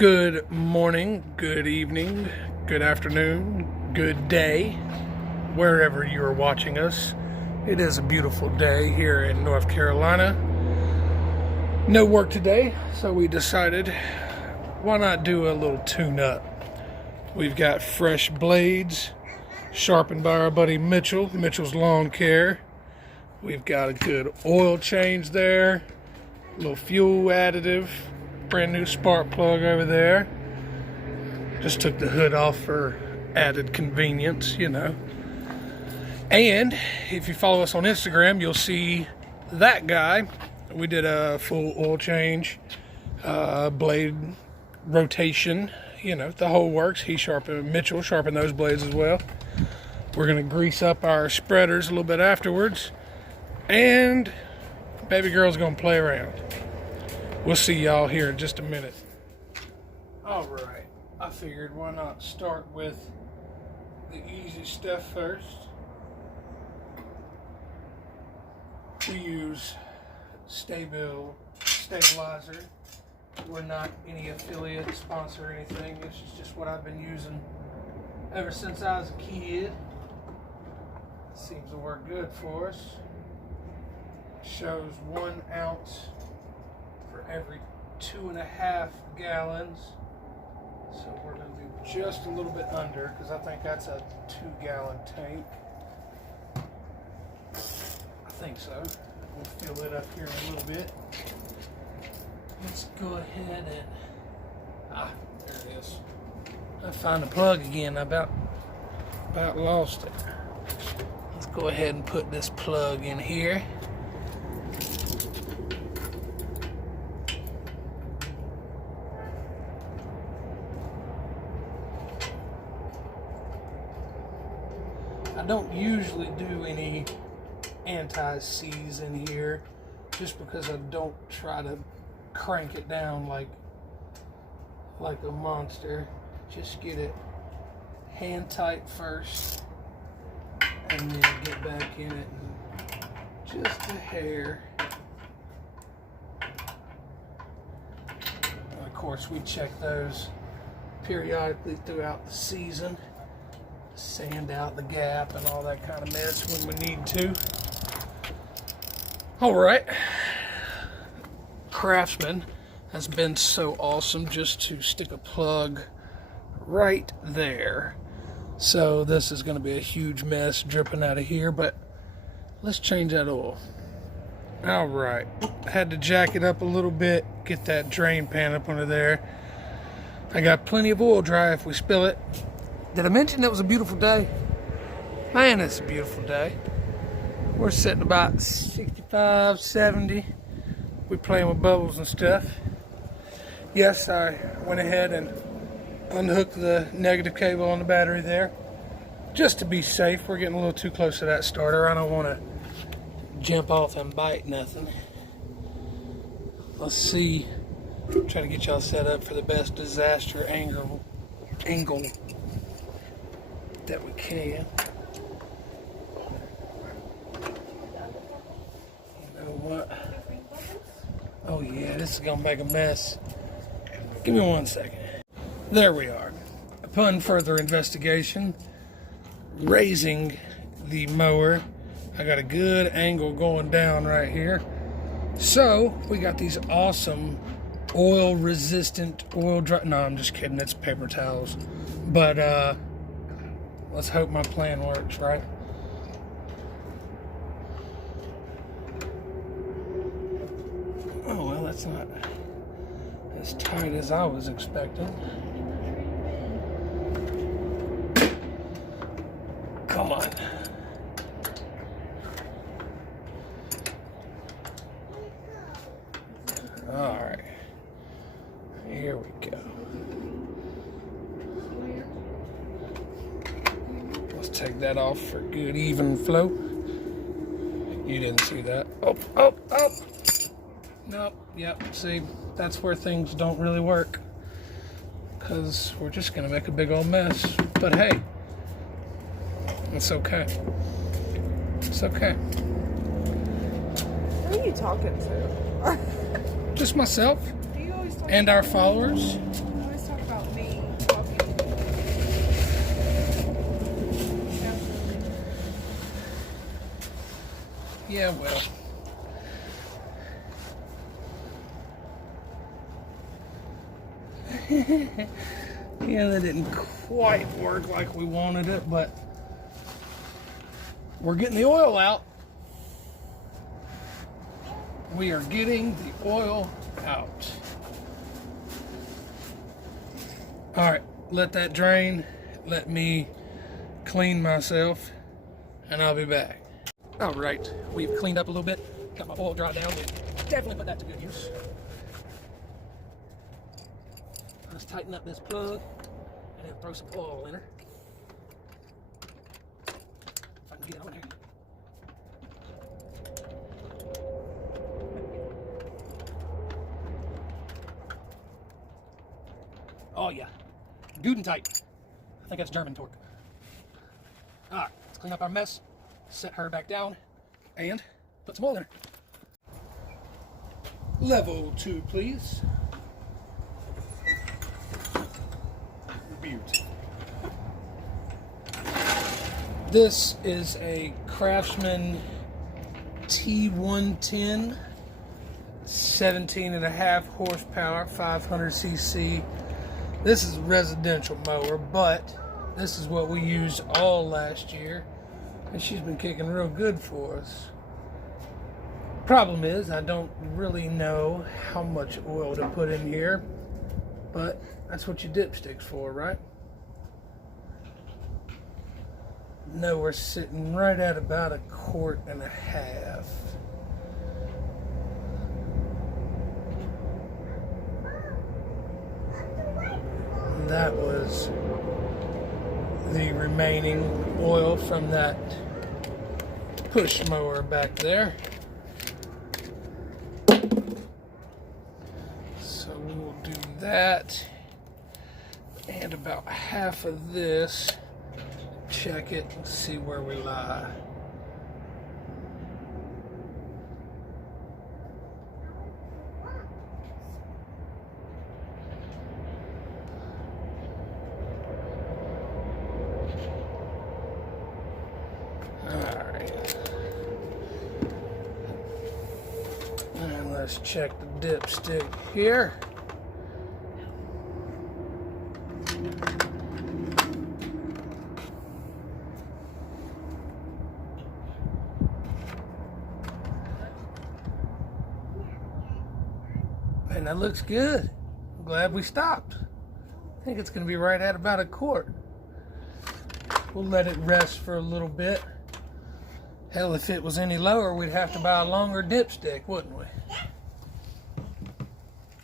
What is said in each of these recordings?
Good morning, good evening, good afternoon, good day, wherever you are watching us. It is a beautiful day here in North Carolina. No work today, so we decided, why not do a little tune-up? We've got fresh blades, sharpened by our buddy Mitchell, Mitchell's Lawn Care. We've got a good oil change there, a little fuel additive. Brand new spark plug over there. Just took the hood off for added convenience, you know. And if you follow us on Instagram, you'll see that guy. We did a full oil change, blade rotation, you know, the whole works. Mitchell sharpened those blades as well. We're gonna grease up our spreaders a little bit afterwards, and baby girl's gonna play around. We'll see y'all here in just a minute. Alright, I figured why not start with the easy stuff first. We use stabilizer. We're not any affiliate sponsor or anything. This is just what I've been using ever since I was a kid. Seems to work good for us. Shows 1 ounce for every 2.5 gallons. So we're going to do just a little bit under, because I think that's a 2-gallon tank. I think so. We'll fill it up here in a little bit. Let's go ahead and there it is. I found the plug again. I about lost it. Let's go ahead and put this plug in here. I don't usually do any anti-seize in here, just because I don't try to crank it down like a monster. Just get it hand tight first, and then get back in it and just a hair. And of course, we check those periodically throughout the season. Sand out the gap and all that kind of mess when we need to. Alright. Craftsman has been so awesome just to stick a plug right there. So this is going to be a huge mess dripping out of here, but let's change that oil. Alright. Had to jack it up a little bit, get that drain pan up under there. I got plenty of oil dry if we spill it. Did I mention it was a beautiful day? Man, it's a beautiful day. We're sitting about 65, 70. We're playing with bubbles and stuff. Yes, I went ahead and unhooked the negative cable on the battery there, just to be safe. We're getting a little too close to that starter. I don't want to jump off and bite nothing. Let's see. Try to get y'all set up for the best disaster angle that we can. You know what? Oh yeah, this is gonna make a mess. Give me 1 second. There we are. Upon further investigation, raising the mower, I got a good angle going down right here. So we got these awesome oil resistant oil dry. No, I'm just kidding. It's paper towels. But let's hope my plan works, right? Oh, well, that's not as tight as I was expecting. Come on. All right. Here we go. Take that off for good even flow. You didn't see that. Oh. Nope. Yep. See, that's where things don't really work, because we're just gonna make a big old mess. But hey, it's okay. It's okay. Who are you talking to? Just myself and our followers. Yeah, well. Yeah, that didn't quite work like we wanted it, but we're getting the oil out. We are getting the oil out. All right, let that drain. Let me clean myself, and I'll be back. All right, we've cleaned up a little bit. Got my oil dry down. Definitely put that to good use. Let's tighten up this plug and then throw some oil in her. If I can get it on here. Oh yeah, good and tight. I think that's German torque. All right, let's clean up our mess, set her back down, and put some oil in her. Level 2, please. Beauty. This is a Craftsman T110, 17.5 horsepower, 500cc. This is a residential mower, but this is what we used all last year, and she's been kicking real good for us. Problem is, I don't really know how much oil to put in here, but that's what your dipstick's for, right? No, we're sitting right at about 1.5 quarts. That was the remaining oil from that push mower back there. So we will do that and about half of this. Check it and see where we lie. Let's check the dipstick here. And that looks good. I'm glad we stopped. I think it's going to be right at about 1 quart. We'll let it rest for a little bit. Hell, if it was any lower, we'd have to buy a longer dipstick, wouldn't we?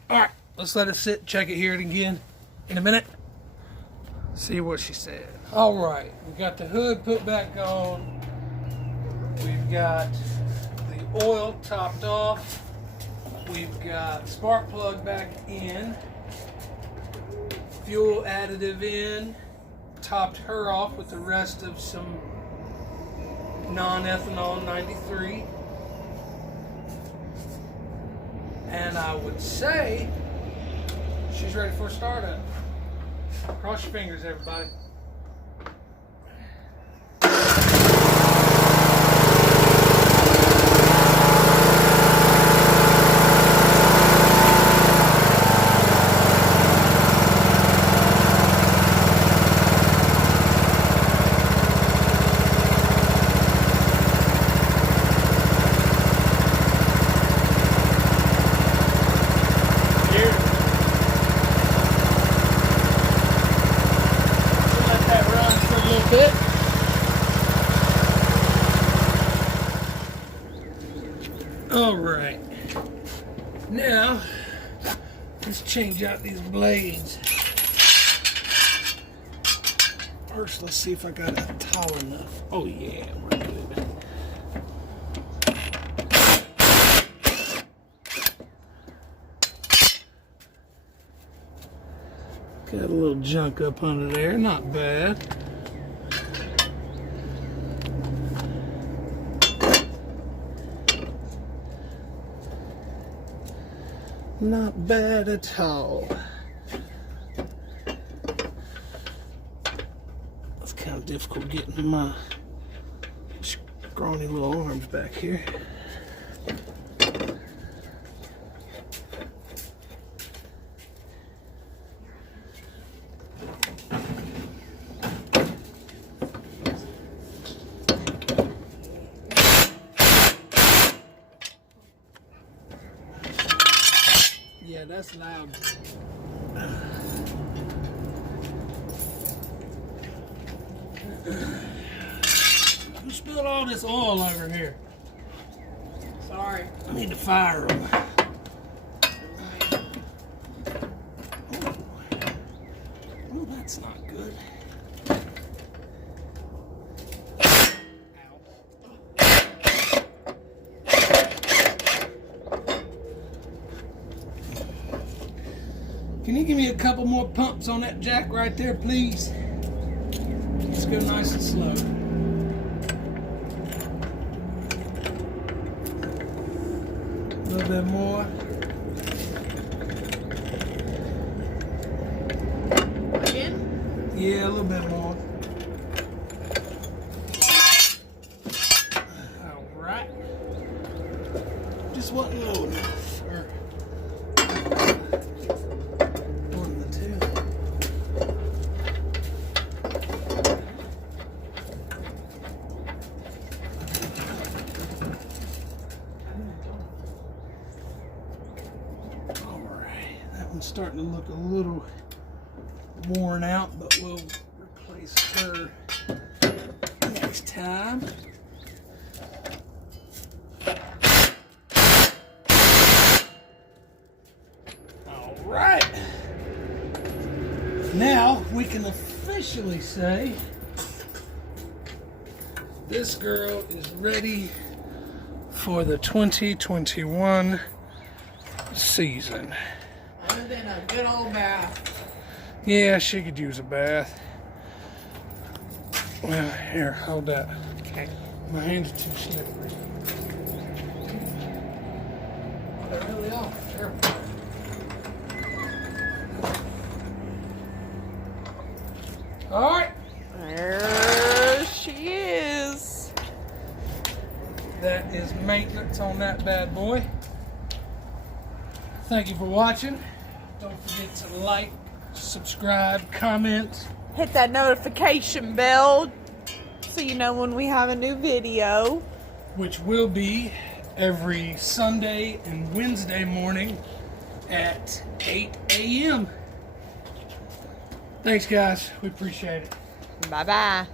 Alright, let's let it sit, check it here again in a minute. See what she said. Alright, we got the hood put back on. We've got the oil topped off. We've got spark plug back in. Fuel additive in. Topped her off with the rest of some non-ethanol 93. And I would say she's ready for a startup. Cross your fingers, everybody. Alright, now let's change out these blades. First, let's see if I got it tall enough. Oh yeah, we're good. Got a little junk up under there, not bad. Not bad at all. It's kind of difficult getting my scrawny little arms back here. Yeah, that's loud. Who spilled all this oil over here? Sorry. I need to fire them. Oh, that's not good. Can you give me a couple more pumps on that jack right there, please? Let's go nice and slow. A little bit more. Again? Yeah, a little bit more. All right. Just wasn't low enough. Or one of the two. All right, that one's starting to look a little worn out, but we'll replace her next time. All right. Now we can officially say this girl is ready for the 2021 season. Other than a good old bath. Yeah, she could use a bath. Well, here, hold that. Okay. My hands are too slippery. They really are. Careful. All right. There she is. That is maintenance on that bad boy. Thank you for watching. Don't forget to like, subscribe, comment. Hit that notification bell so you know when we have a new video. Which will be every Sunday and Wednesday morning at 8 a.m. Thanks, guys. We appreciate it. Bye-bye.